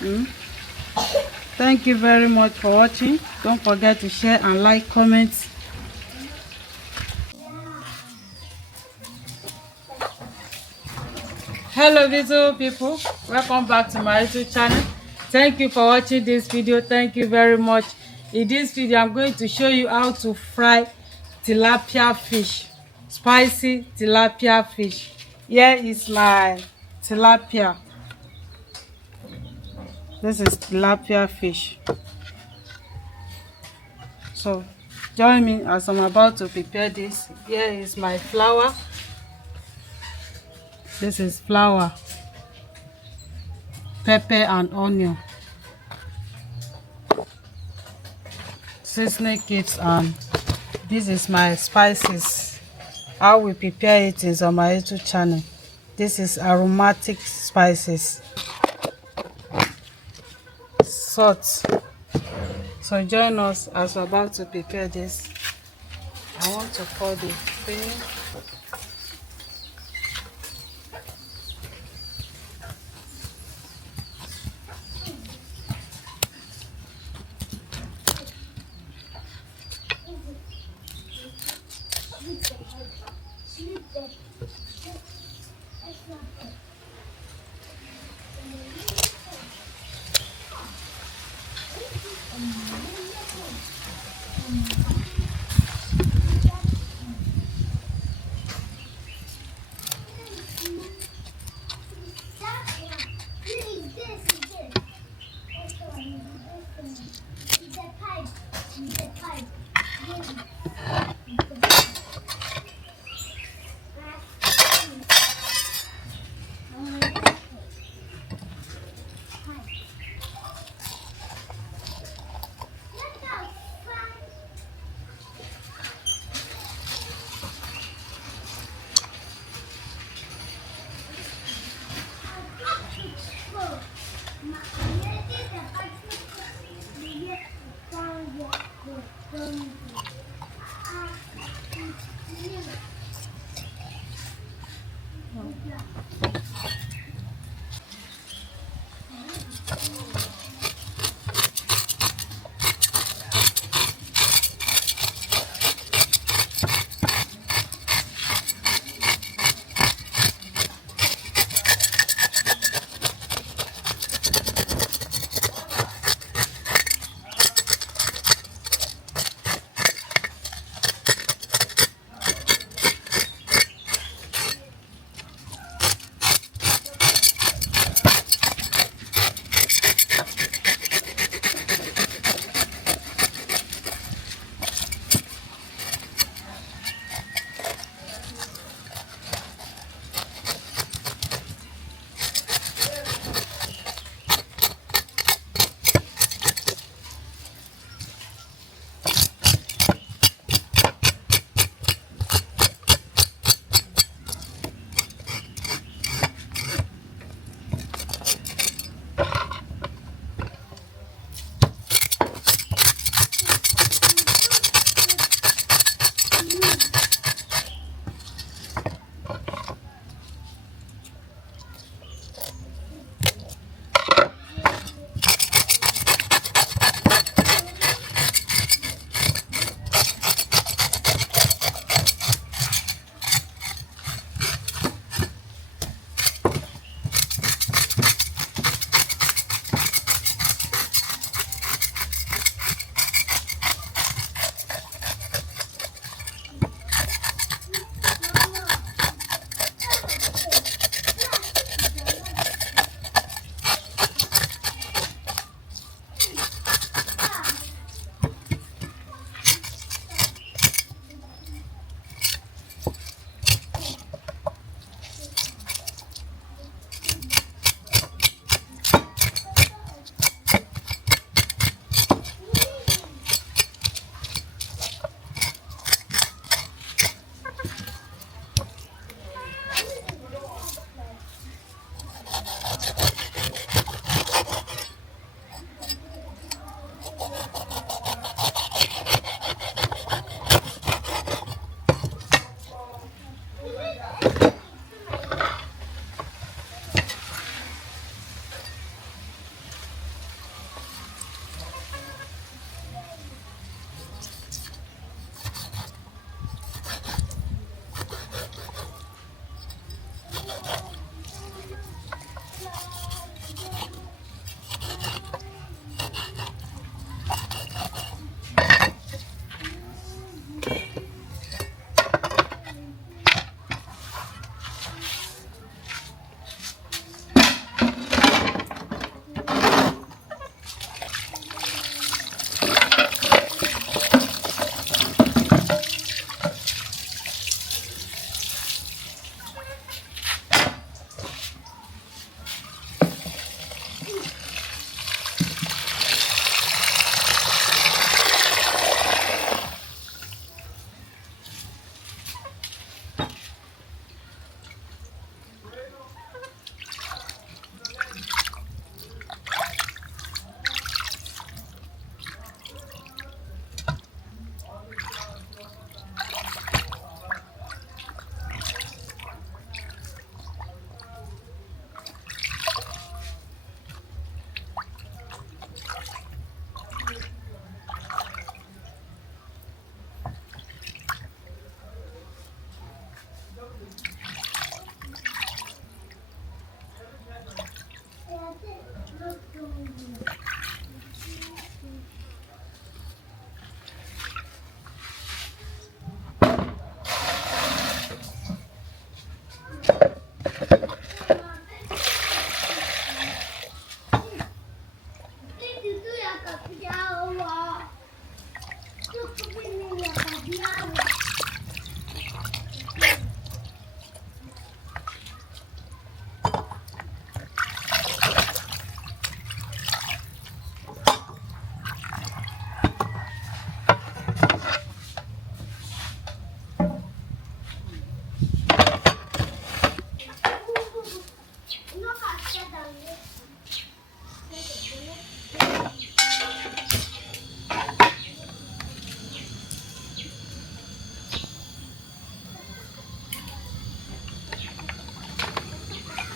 Mm. Thank you very much for watching. Don't forget to share and like, comment. Hello visual people, welcome back to my YouTube channel. Thank you for watching this video. Thank you very much. In this video I'm going to show you how to fry tilapia fish, spicy tilapia fish. Here is my tilapia. This is tilapia fish. So join me as I'm about to prepare this. Here is my flour. This is flour, pepper and onion, seasoning cubes, and this is my spices. How we prepare it is on my YouTube channel. This is aromatic spices, salt. So join us as we're about to prepare this. I want to pour the thing.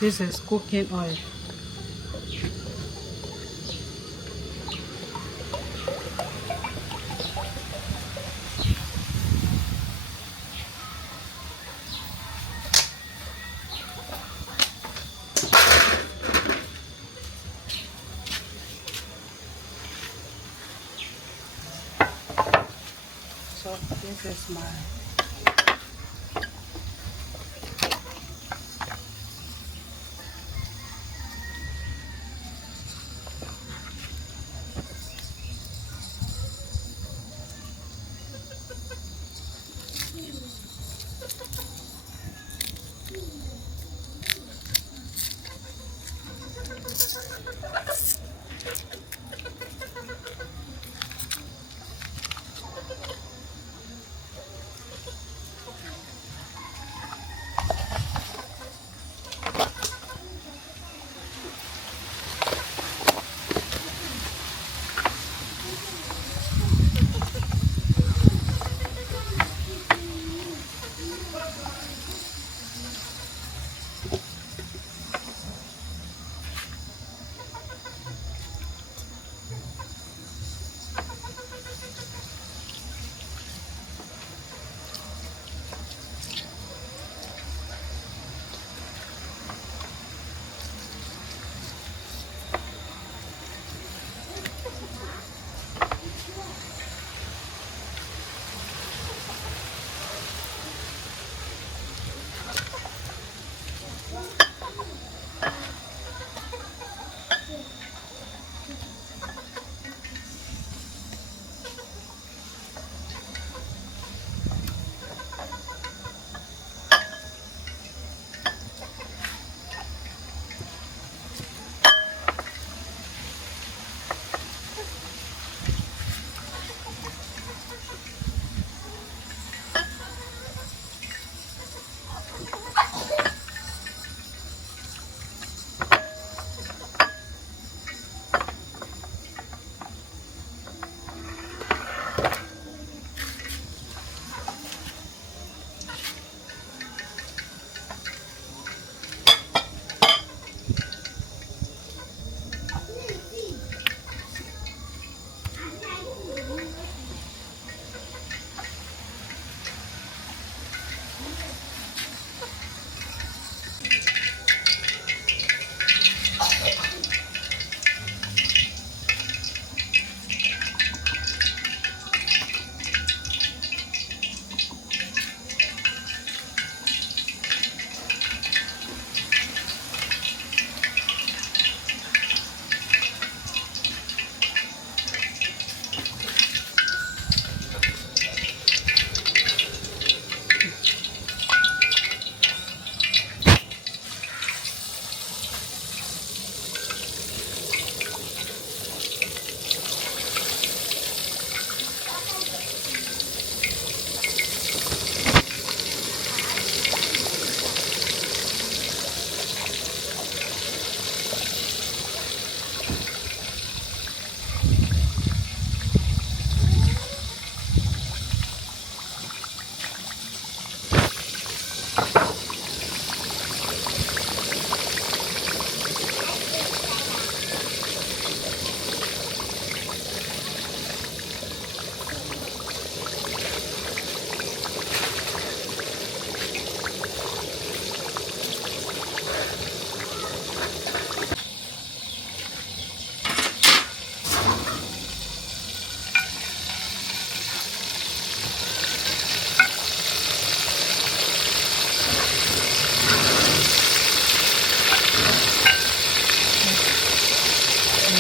This is cooking oil. So this is my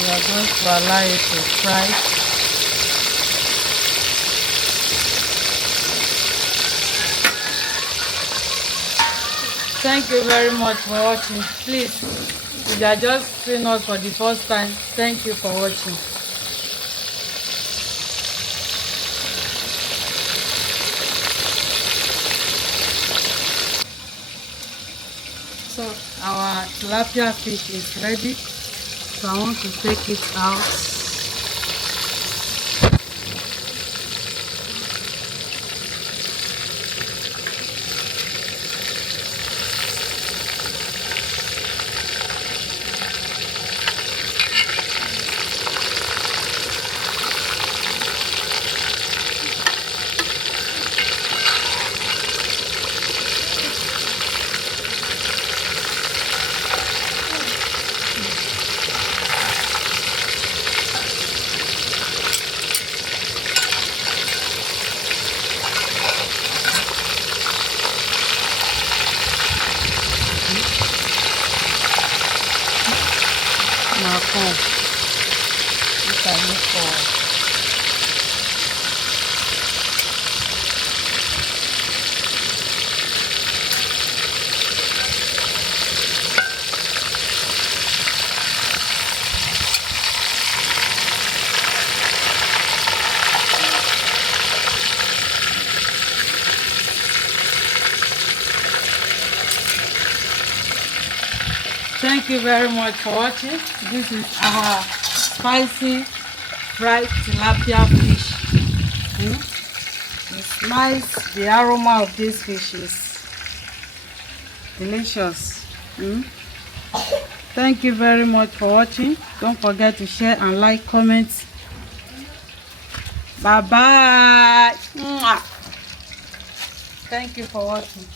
we are going to allow it to fry. Thank you very much for watching. Please, if you are just seeing us for the first time, thank you for watching. So our tilapia fish is ready. So I want to take it out. I look for. Thank you very much for watching. This is our spicy fried tilapia fish. It's nice. The aroma of this fish is delicious. Thank you very much for watching. Don't forget to share and like, comment. Bye bye. Thank you for watching.